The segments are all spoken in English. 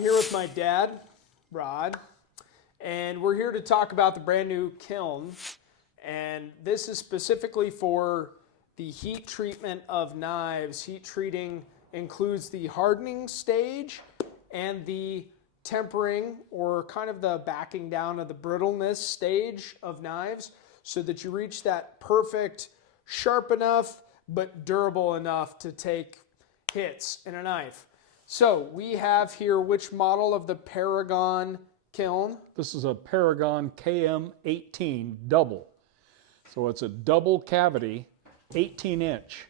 here with my dad, Rod, and we're here to talk about the brand new kiln. And this is specifically for the heat treatment of knives. Heat treating includes the hardening stage and the tempering, or kind of the backing down of the brittleness stage of knives, so that you reach that perfect, sharp enough but durable enough to take hits in a knife. So we have here which model of the Paragon kiln? This is a Paragon KM18 double. So it's a double cavity, 18 inch.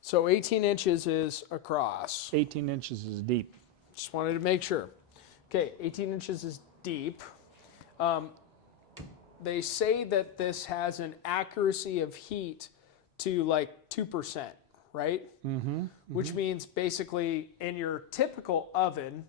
So 18 inches is across. 18 inches is deep. Just wanted to make sure. Okay, 18 inches is deep. They say that this has an accuracy of heat to like 2%, right? Mm-hmm. Which means basically in your typical oven,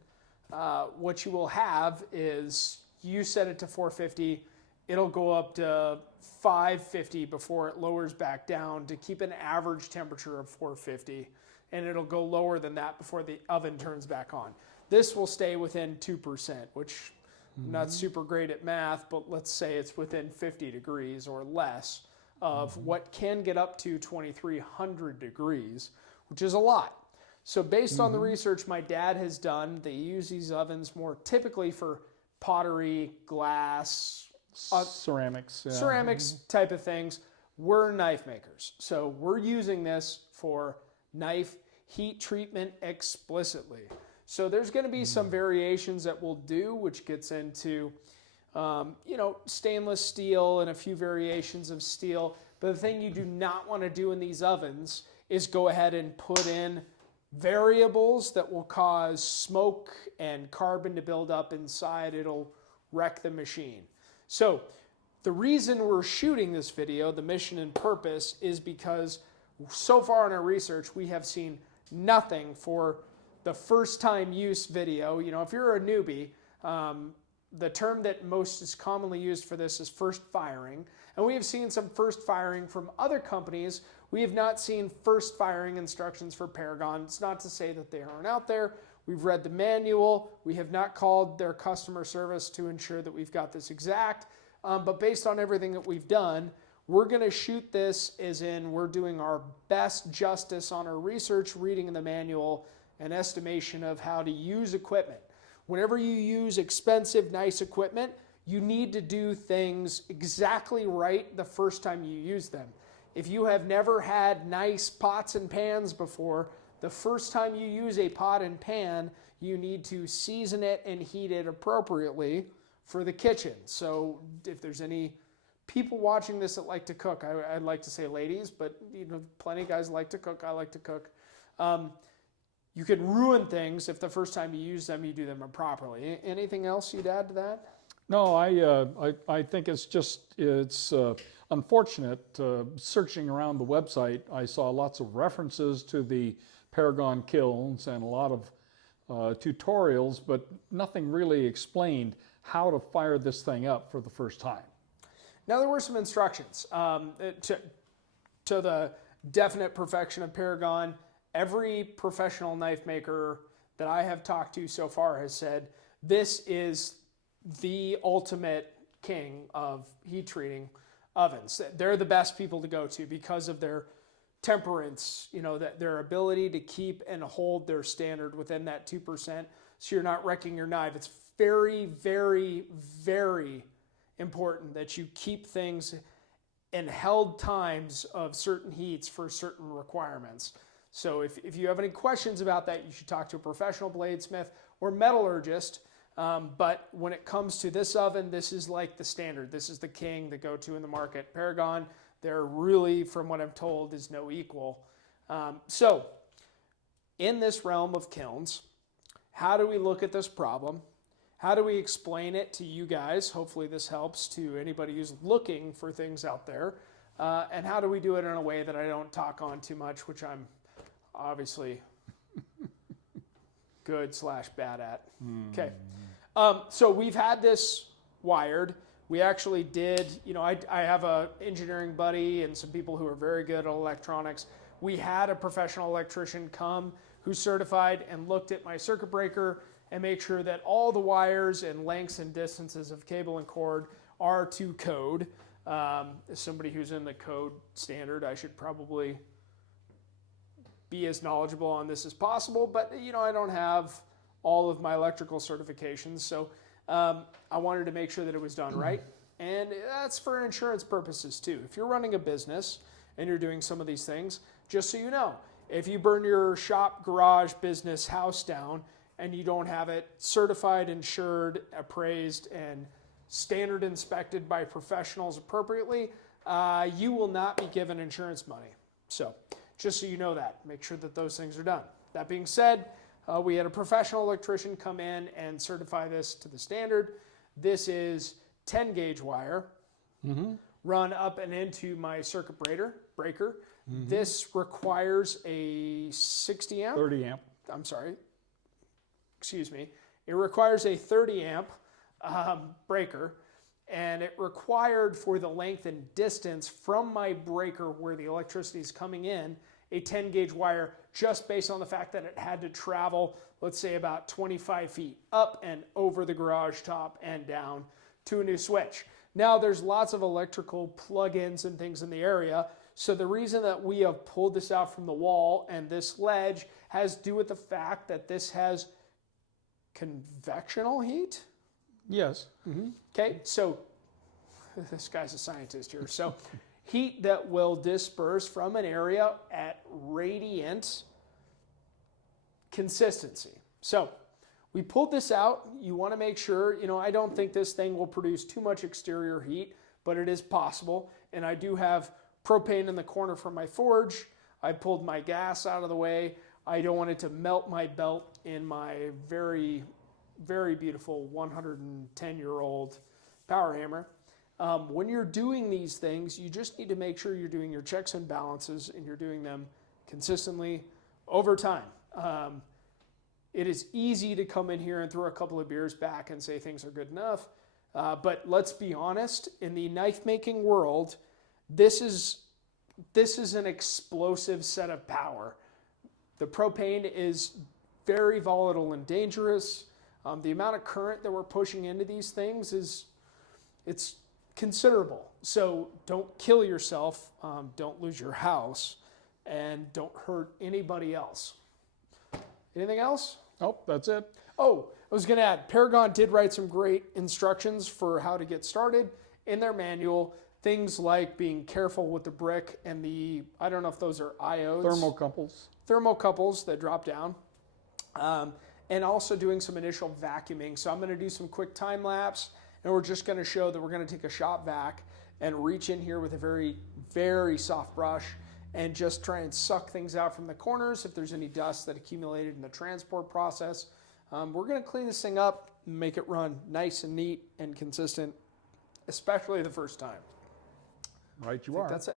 what you will have is you set it to 450, it'll go up to 550 before it lowers back down to keep an average temperature of 450, and it'll go lower than that before the oven turns back on. This will stay within 2%, which I'm not super great at math, but let's say it's within 50 degrees or less of what can get up to 2,300 degrees, which is a lot. So based on the research my dad has done, they use these ovens more typically for pottery, glass, ceramics. Yeah. Ceramics type of things. We're knife makers. So we're using this for knife heat treatment explicitly. So there's going to be some variations that we'll do, which gets into stainless steel and a few variations of steel. But the thing you do not want to do in these ovens is go ahead and put in variables that will cause smoke and carbon to build up inside. It'll wreck the machine. So the reason we're shooting this video, the mission and purpose, is because so far in our research, we have seen nothing for the first time use video. You know, if you're a newbie, the term that most is commonly used for this is first firing. And we have seen some first firing from other companies. We have not seen first firing instructions for Paragon. It's not to say that they aren't out there. We've read the manual. We have not called their customer service to ensure that we've got this exact. But based on everything that we've done, we're going to shoot this as in we're doing our best justice on our research, reading in the manual, and estimation of how to use equipment. Whenever you use expensive, nice equipment, you need to do things exactly right the first time you use them. If you have never had nice pots and pans before, the first time you use a pot and pan, you need to season it and heat it appropriately for the kitchen. So if there's any people watching this that like to cook, I'd like to say ladies, but plenty of guys like to cook. I like to cook. You can ruin things if the first time you use them, you do them improperly. Anything else you'd add to that? No, I think it's unfortunate. Searching around the website, I saw lots of references to the Paragon kilns and a lot of tutorials, but nothing really explained how to fire this thing up for the first time. Now, there were some instructions to the definite perfection of Paragon. Every professional knife maker that I have talked to so far has said this is the ultimate king of heat treating ovens. They're the best people to go to because of their temperance, their ability to keep and hold their standard within that 2%, so you're not wrecking your knife. It's very, very, very important that you keep things in held times of certain heats for certain requirements. So if you have any questions about that, you should talk to a professional bladesmith or metallurgist. But when it comes to this oven, this is like the standard. This is the king, the go-to in the market. Paragon, there really, from what I'm told, is no equal. So in this realm of kilns, how do we look at this problem? How do we explain it to you guys? Hopefully this helps to anybody who's looking for things out there. And how do we do it in a way that I don't talk on too much, which I'm obviously good/bad at. Okay. So we've had this wired. We actually did, I have a engineering buddy and some people who are very good at electronics. We had a professional electrician come who's certified and looked at my circuit breaker and make sure that all the wires and lengths and distances of cable and cord are to code. As somebody who's in the code standard, I should probably be as knowledgeable on this as possible, but I don't have all of my electrical certifications, so I wanted to make sure that it was done right. And that's for insurance purposes too. If you're running a business and you're doing some of these things, just so you know, if you burn your shop, garage, business, house down and you don't have it certified, insured, appraised, and standard inspected by professionals appropriately, you will not be given insurance money. So just so you know that, make sure that those things are done. That being said, we had a professional electrician come in and certify this to the standard. This is 10 gauge wire run up and into my circuit breaker. This requires a 60 amp. 30 amp. I'm sorry. Excuse me. It requires a 30 amp breaker, and it required for the length and distance from my breaker where the electricity is coming in a 10 gauge wire, just based on the fact that it had to travel, let's say, about 25 feet up and over the garage top and down to a new switch. Now there's lots of electrical plug-ins and things in the area, so the reason that we have pulled this out from the wall and this ledge has to do with the fact that this has convectional heat. Yes. Okay, so this guy's a scientist here. So heat that will disperse from an area at radiant consistency. So we pulled this out. You want to make sure, I don't think this thing will produce too much exterior heat, but it is possible. And I do have propane in the corner from my forge. I pulled my gas out of the way. I don't want it to melt my belt in my very, very beautiful 110-year-old power hammer. When you're doing these things, you just need to make sure you're doing your checks and balances and you're doing them consistently over time. It is easy to come in here and throw a couple of beers back and say things are good enough. But let's be honest, in the knife making world, this is an explosive set of power. The propane is very volatile and dangerous. The amount of current that we're pushing into these things it's considerable. So don't kill yourself, don't lose your house, and don't hurt anybody else. Anything else? Nope, that's it. Oh, I was going to add, Paragon did write some great instructions for how to get started in their manual. Things like being careful with the brick and I don't know if those are iodes. Thermocouples that drop down. And also doing some initial vacuuming. So I'm going to do some quick time lapse, and we're just going to show that we're going to take a shop vac and reach in here with a very, very soft brush and just try and suck things out from the corners if there's any dust that accumulated in the transport process. We're going to clean this thing up and make it run nice and neat and consistent, especially the first time. Right, you are. That's it.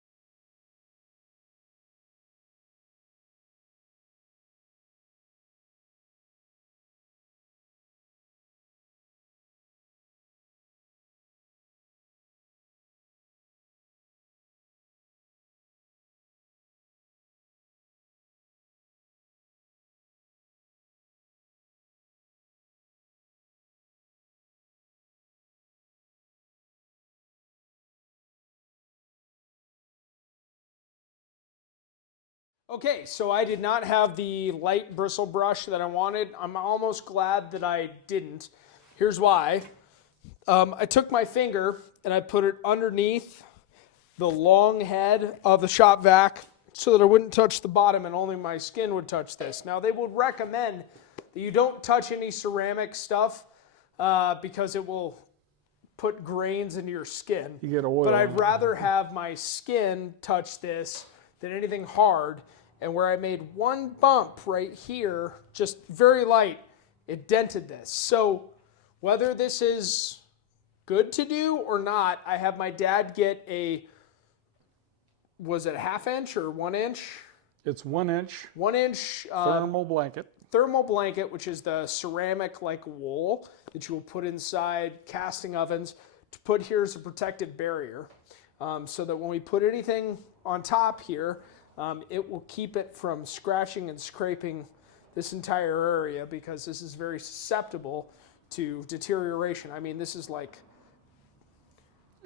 Okay, so I did not have the light bristle brush that I wanted. I'm almost glad that I didn't. Here's why. I took my finger and I put it underneath the long head of the shop vac so that I wouldn't touch the bottom and only my skin would touch this. Now, they would recommend that you don't touch any ceramic stuff because it will put grains into your skin. You get oil. But I'd rather have my skin touch this than anything hard. And where I made one bump right here, just very light, it dented this. So whether this is good to do or not, I have my dad get was it a 1/2 inch or 1 inch? It's 1 inch. 1 inch Thermal blanket. Thermal blanket, which is the ceramic like wool that you will put inside casting ovens to put here as a protective barrier, so that when we put anything on top here, it will keep it from scratching and scraping this entire area because this is very susceptible to deterioration. I mean, this is like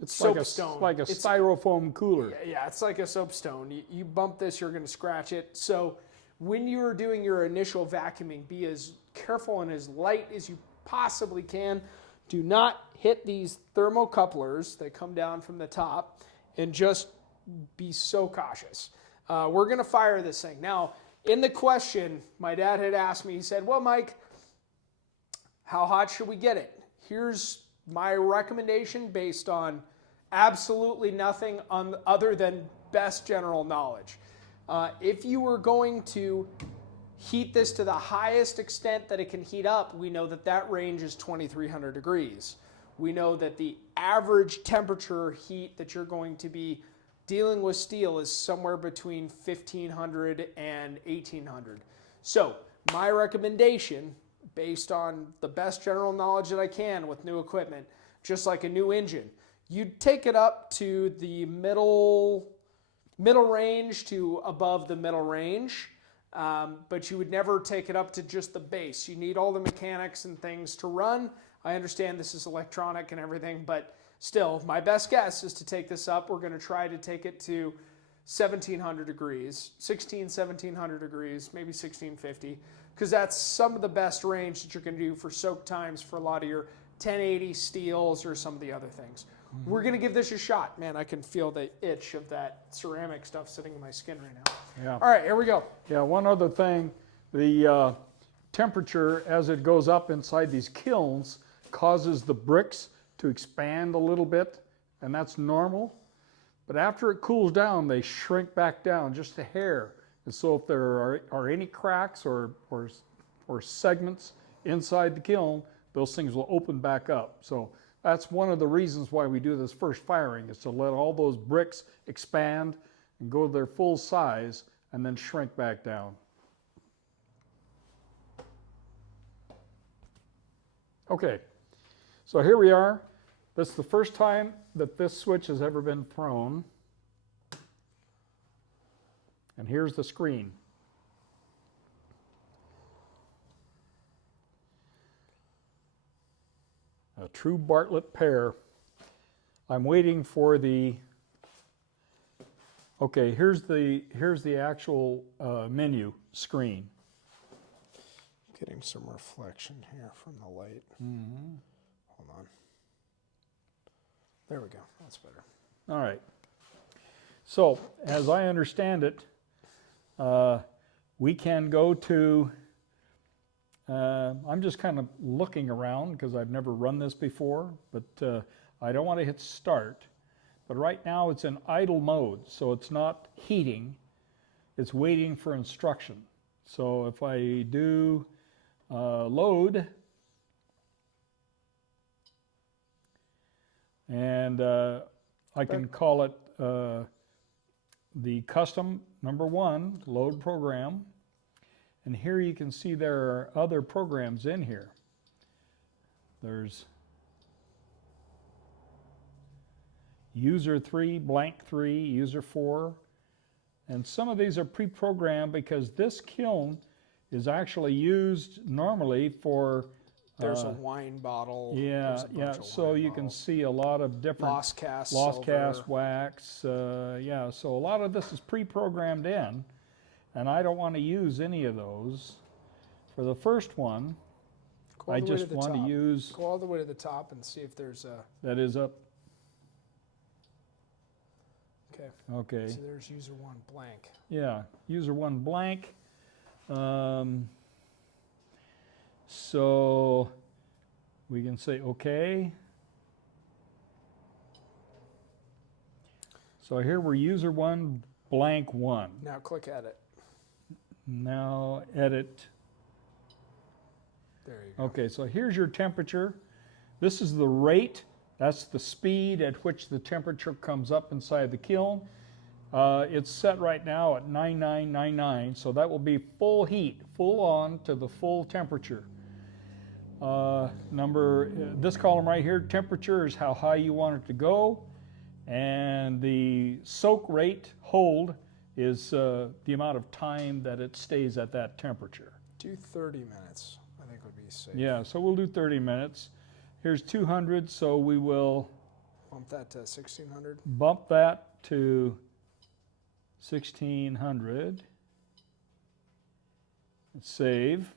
It's soapstone. like a styrofoam cooler. Yeah, it's like a soapstone. You bump this, you're going to scratch it. So when you're doing your initial vacuuming, be as careful and as light as you possibly can. Do not hit these thermocouplers that come down from the top, and just be so cautious. We're going to fire this thing. Now, in the question, my dad had asked me, he said, well, Mike, how hot should we get it? Here's my recommendation based on absolutely nothing other than best general knowledge. If you were going to heat this to the highest extent that it can heat up, we know that that range is 2300 degrees. We know that the average temperature heat that you're going to be dealing with steel is somewhere between 1500 and 1800. So my recommendation, based on the best general knowledge that I can with new equipment, just like a new engine, you'd take it up to the middle range to above the middle range, but you would never take it up to just the base. You need all the mechanics and things to run. I understand this is electronic and everything, but still, my best guess is to take this up. We're going to try to take it to 1700 degrees, 1700 degrees, maybe 1650, because that's some of the best range that you're going to do for soak times for a lot of your 1080 steels or some of the other things. Mm-hmm. We're going to give this a shot. Man, I can feel the itch of that ceramic stuff sitting in my skin right now. Yeah. All right, here we go. Yeah, one other thing, the temperature as it goes up inside these kilns causes the bricks to expand a little bit, and that's normal. But after it cools down, they shrink back down just a hair. And so if there are any cracks or segments inside the kiln, those things will open back up. So that's one of the reasons why we do this first firing, is to let all those bricks expand and go to their full size and then shrink back down. Okay, so here we are. This is the first time that this switch has ever been thrown. And here's the screen. A true Bartlett pair. I'm waiting for the, okay, here's the actual menu screen. Getting some reflection here from the light. Mm-hmm. Hold on. There we go. That's better. All right. So, as I understand it, we can go to, I'm just kind of looking around because I've never run this before, but I don't want to hit start. But right now it's in idle mode, so it's not heating, it's waiting for instruction. So if I do load, and I can call it the custom #1 load program, and here you can see there are other programs in here. There's user 3, blank 3, user 4, and some of these are pre-programmed because this kiln is actually used normally for there's a wine bottle. Yeah, so you can see a lot of different lost cast wax. Yeah, so a lot of this is pre-programmed in, and I don't want to use any of those. For the first one, I just want to use. Go all the way to the top and see if there's a. That is up. Okay. Okay. So there's user 1 blank. Yeah, user 1 blank. So we can say OK. So here we're user 1 blank 1. Now click edit. Now edit. There you go. Okay, so here's your temperature. This is the rate. That's the speed at which the temperature comes up inside the kiln. It's set right now at 9999, so that will be full heat, full on to the full temperature. This column right here, temperature, is how high you want it to go, and the soak rate, hold, is the amount of time that it stays at that temperature. Do 30 minutes, I think would be safe. Yeah, so we'll do 30 minutes. Here's 200, so we will Bump that to 1600. bump that to 1600. Save.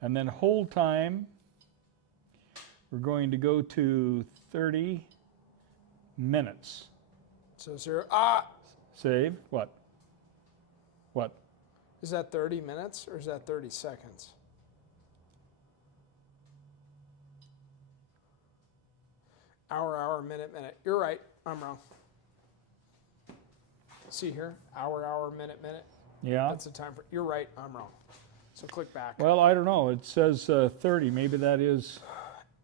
And then hold time, we're going to go to 30 minutes. So Save. What? What? Is that 30 minutes or is that 30 seconds? Hour, minute. You're right. I'm wrong. See here? Hour, minute. Yeah. That's the time for. You're right. I'm wrong. So click back. Well, I don't know. It says 30. Maybe that is.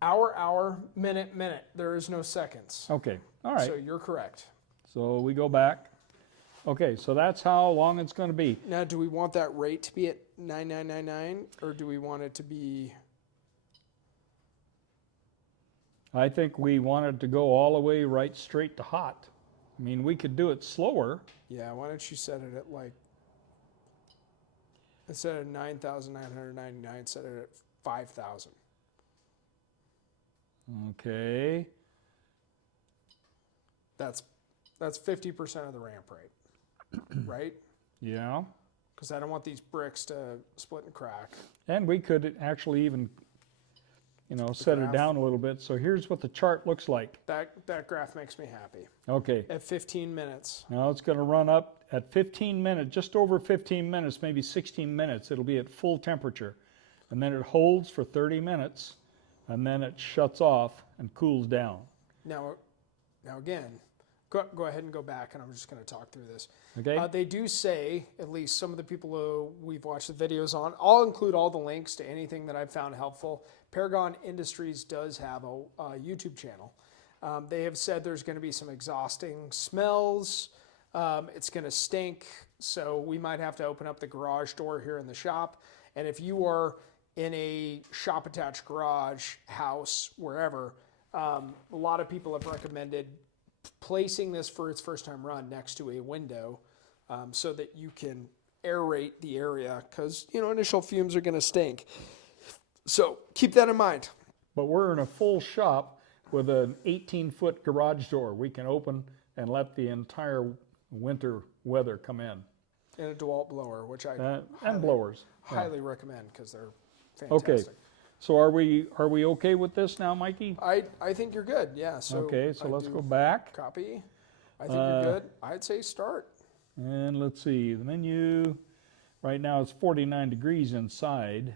Hour, minute. There is no seconds. Okay. All right. So you're correct. So we go back. Okay. So that's how long it's going to be. Now, do we want that rate to be at 9999 or do we want it to be? I think we want it to go all the way right straight to hot. I mean, we could do it slower. Yeah. Why don't you set it at like instead of 9,999, set it at 5,000. Okay. That's 50% of the ramp rate, right? Yeah. Because I don't want these bricks to split and crack. And we could actually even, set it graph. down a little bit. So here's what the chart looks like. That graph makes me happy. Okay. At 15 minutes. Now it's going to run up at 15 minutes, just over 15 minutes, maybe 16 minutes. It'll be at full temperature. And then it holds for 30 minutes, and then it shuts off and cools down. Now again, go ahead and go back, and I'm just going to talk through this. Okay. They do say, at least some of the people who we've watched the videos on, I'll include all the links to anything that I've found helpful. Paragon Industries does have a YouTube channel. They have said there's going to be some exhausting smells. It's going to stink, so we might have to open up the garage door here in the shop. And if you are in a shop-attached garage, house, wherever, a lot of people have recommended placing this for its first time run next to a window so that you can aerate the area because, initial fumes are going to stink. So keep that in mind. But we're in a full shop with an 18-foot garage door. We can open and let the entire winter weather come in. And a DeWalt blower, which I and blowers. highly recommend because they're fantastic. Okay. So are we okay with this now, Mikey? I think you're good. Yeah. So Okay, so I let's do go back. Copy. I think you're good. I'd say start. And let's see, the menu, right now it's 49 degrees inside.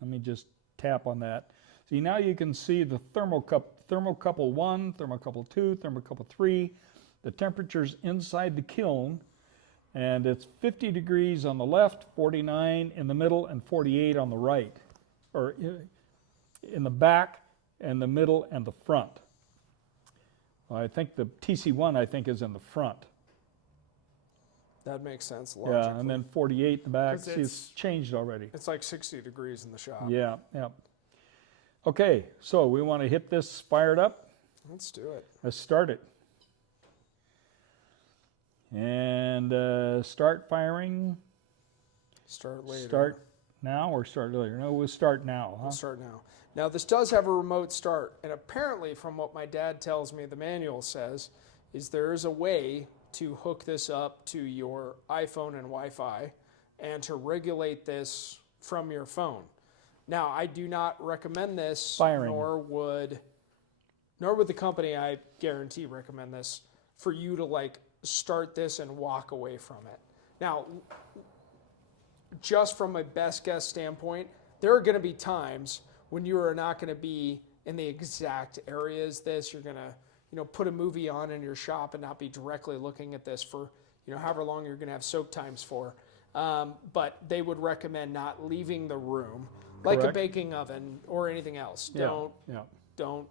Let me just tap on that. See, now you can see the thermocouple 1, thermocouple 2, thermocouple 3, the temperatures inside the kiln, and it's 50 degrees on the left, 49 in the middle, and 48 on the right, or in the back, and the middle, and the front. I think the TC1, is in the front. That makes sense logically. Yeah, and then 48 in the back. 'Cause See, it's changed already. It's like 60 degrees in the shop. Yeah. Okay, so we want to hit this fired up. Let's do it. Let's start it. And start firing. Start later. Start now or start later? No, we'll start now. Huh? We'll start now. Now this does have a remote start, and apparently from what my dad tells me the manual says, is there is a way to hook this up to your iPhone and Wi-Fi and to regulate this from your phone. Now, I do not recommend this, Firing. nor would the company, I guarantee, recommend this for you to start this and walk away from it. Now, just from a best guess standpoint, there are going to be times when you are not going to be in the exact area as this. You're going to put a movie on in your shop and not be directly looking at this for, however long you're going to have soak times for. But they would recommend not leaving the room like Correct. a baking oven or anything else. Yeah. Don't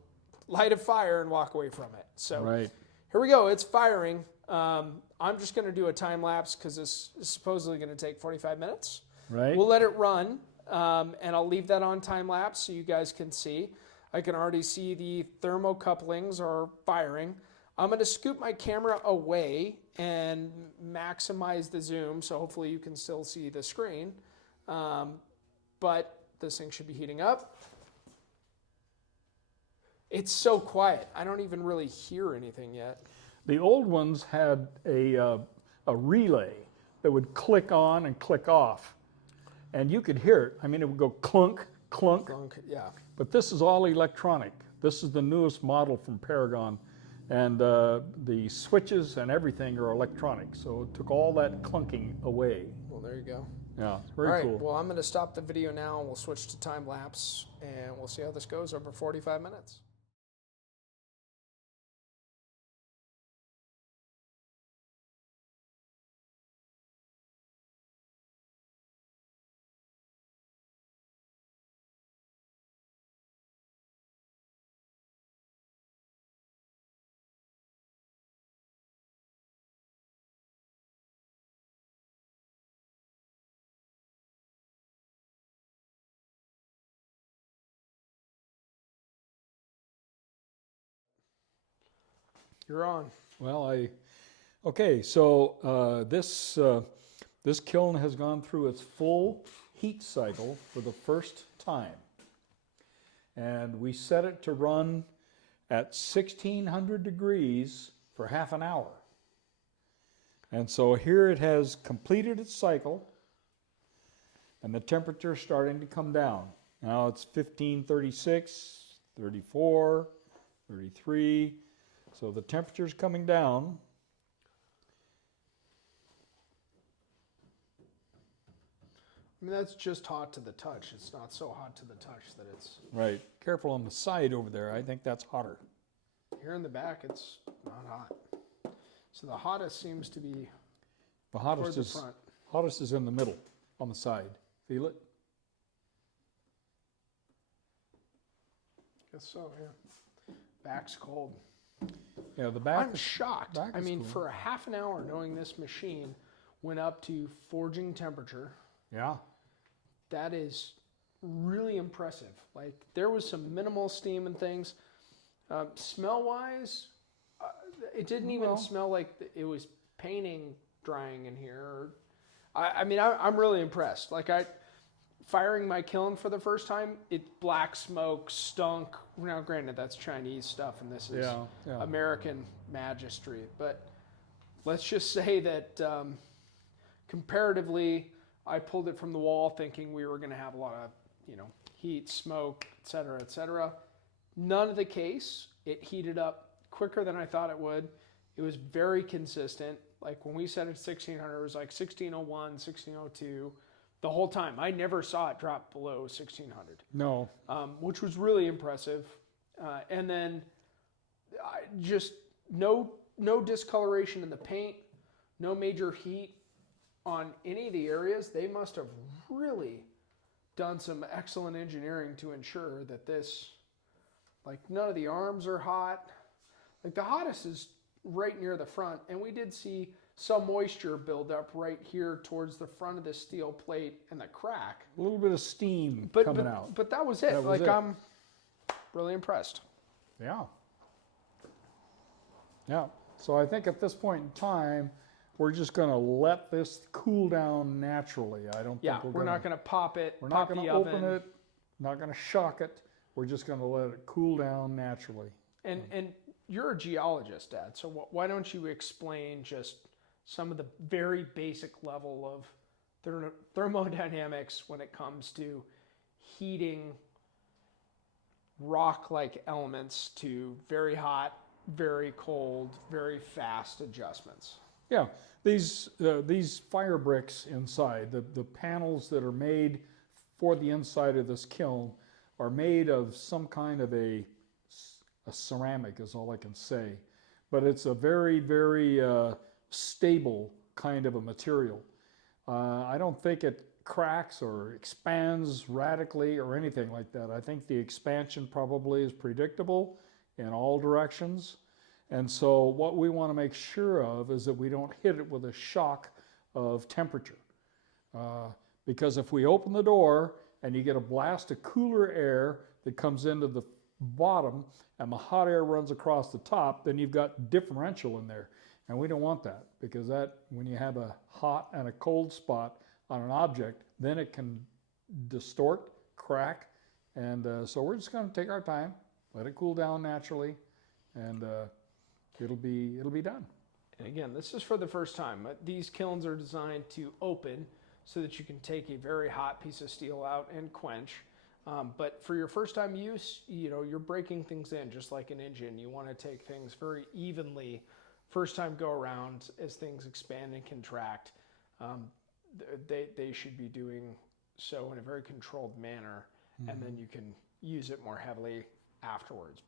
light a fire and walk away from it. So Right. here we go. It's firing. I'm just going to do a time lapse because this is supposedly going to take 45 minutes. Right. We'll let it run, and I'll leave that on time lapse so you guys can see. I can already see the thermocouplings are firing. I'm going to scoop my camera away and maximize the zoom, so hopefully you can still see the screen. But this thing should be heating up. It's so quiet. I don't even really hear anything yet. The old ones had a relay that would click on and click off, and you could hear it. I mean, it would go clunk, clunk. Clunk, yeah. But this is all electronic. This is the newest model from Paragon, and the switches and everything are electronic. So it took all that clunking away. Well, there you go. Yeah, it's very All right, cool. well, I'm going to stop the video now, and we'll switch to time lapse, and we'll see how this goes over 45 minutes. You're on. Well, okay, so this kiln has gone through its full heat cycle for the first time. And we set it to run at 1600 degrees for half an hour. And so here it has completed its cycle, and the temperature is starting to come down. Now it's 1536, 34, 33. So the temperature's coming down. I mean, that's just hot to the touch. It's not so hot to the touch that it's... Right. Careful on the side over there. I think that's hotter. Here in the back, it's not hot. So the hottest seems to be The towards the front. hottest is in the middle, on the side. Feel it? Guess so, yeah. Back's cold. Yeah, the back. I'm shocked. back I is mean, cool. for a half an hour, knowing this machine went up to forging temperature, Yeah. that is really impressive. Like, there was some minimal steam and things. Smell-wise, it didn't even smell like it was painting drying in here. I mean, I'm really impressed. Like, firing my kiln for the first time, it black smoke, stunk. Now, granted, that's Chinese stuff, and this is Yeah. American magistry. But let's just say that comparatively, I pulled it from the wall thinking we were going to have a lot of, heat, smoke, et cetera, None of the case. It heated up quicker than I thought it would. It was very consistent. Like when we set it 1600, it was like 1601, 1602 the whole time. I never saw it drop below 1600. No. Which was really impressive. And then just no discoloration in the paint, no major heat on any of the areas. They must have really done some excellent engineering to ensure that this, like, none of the arms are hot. Like, the hottest is right near the front, and we did see some moisture build up right here towards the front of the steel plate and the crack. A little bit of steam coming out. But that was it. That was it. I'm really impressed. Yeah. Yeah. So I think at this point in time, we're just going to let this cool down naturally. I don't think We're not going to pop it. We're not going to open it. Not going to shock it. We're just going to let it cool down naturally. And you're a geologist, Dad. So why don't you explain just some of the very basic level of thermodynamics when it comes to heating rock-like elements to very hot, very cold, very fast adjustments? Yeah, these fire bricks inside, the panels that are made for the inside of this kiln are made of some kind of a ceramic is all I can say. But it's a very, very stable kind of a material. I don't think it cracks or expands radically or anything like that. I think the expansion probably is predictable in all directions. And so what we want to make sure of is that we don't hit it with a shock of temperature. Because if we open the door and you get a blast of cooler air that comes into the bottom and the hot air runs across the top, then you've got differential in there. And we don't want that, because that, when you have a hot and a cold spot on an object, then it can distort, crack, and so we're just going to take our time, let it cool down naturally, and it'll be done. And again, this is for the first time. These kilns are designed to open so that you can take a very hot piece of steel out and quench. But for your first time use, you're breaking things in just like an engine. You want to take things very evenly. First time go around, as things expand and contract, they should be doing so in a very controlled manner, and then you can use it more heavily afterwards.